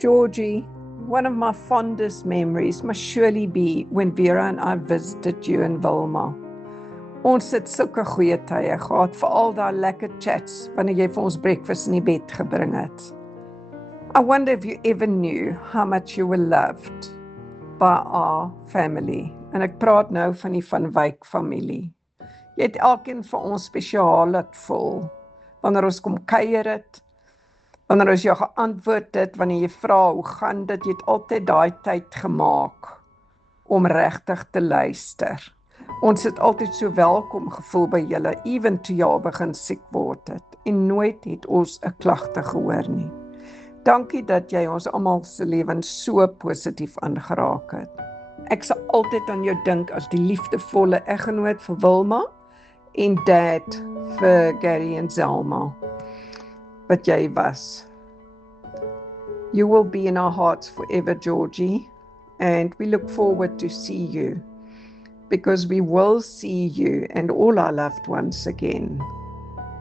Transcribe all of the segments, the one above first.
Georgie, one of my fondest memories must surely be when Vera and I visited you in Wilma. Ons het sulke goeie tye gehad, veral daai lekker chats wanneer jy vir ons breakfast in die bed gebring het. I wonder if you ever knew how much you were loved by our family. En ek praat nou van die Van Wyk familie. Jy het elkeen vir ons spesiaal laat voel. Wanneer ons kom kuier het, wanneer ons jou geantwoord het, wanneer jy vra hoe gaan dit, jy het altyd daai tyd gemaak om regtig te luister. Ons het altyd so welkom gevoel by julle, even toe jy begin siek word het, en nooit het ons 'n klagte gehoor nie. Dankie dat jy ons almal se lewens so positief aangeraak het. Ek sal altyd aan jou dink as die liefdevolle eggenoot vir Wilma en dad vir Gary en Zelma, wat jy was. You will be in our hearts forever, Georgie, and we look forward to see you, because we will see you and all our loved ones again.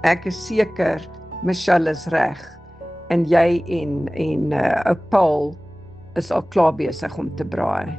Ek is seker, Michelle is reg, en jy en Paul is al klaar besig om te braai.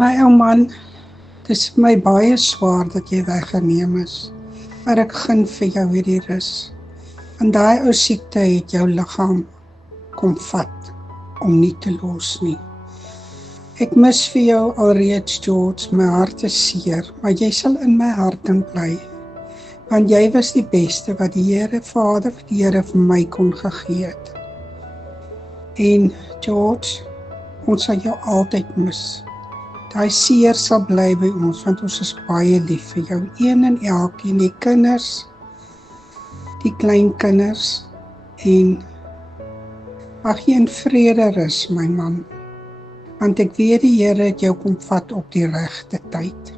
My ou man, dit is vir my baie swaar dat jy weggeneem is, maar ek gun vir jou hierdie rus. Want daai ou siekte het jou liggaam kom vat om nie te los nie. Ek mis vir jou alreeds, George, my hart is seer, maar jy sal in my hart kan bly. Want jy was die beste wat die Here Vader, die Here vir my kon gegee het. En George, ons sal jou altyd mis. Daai seer sal bly by ons, want ons is baie lief vir jou, een en elkeen, die kinders, die kleinkinders, en mag jy in vrede rus, my man, want ek weet die Here het jou kom vat op die regte tyd.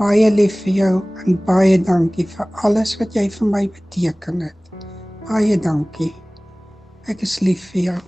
Baie lief vir jou, en baie dankie vir alles wat jy vir my beteken het. Baie dankie. Ek is lief vir jou.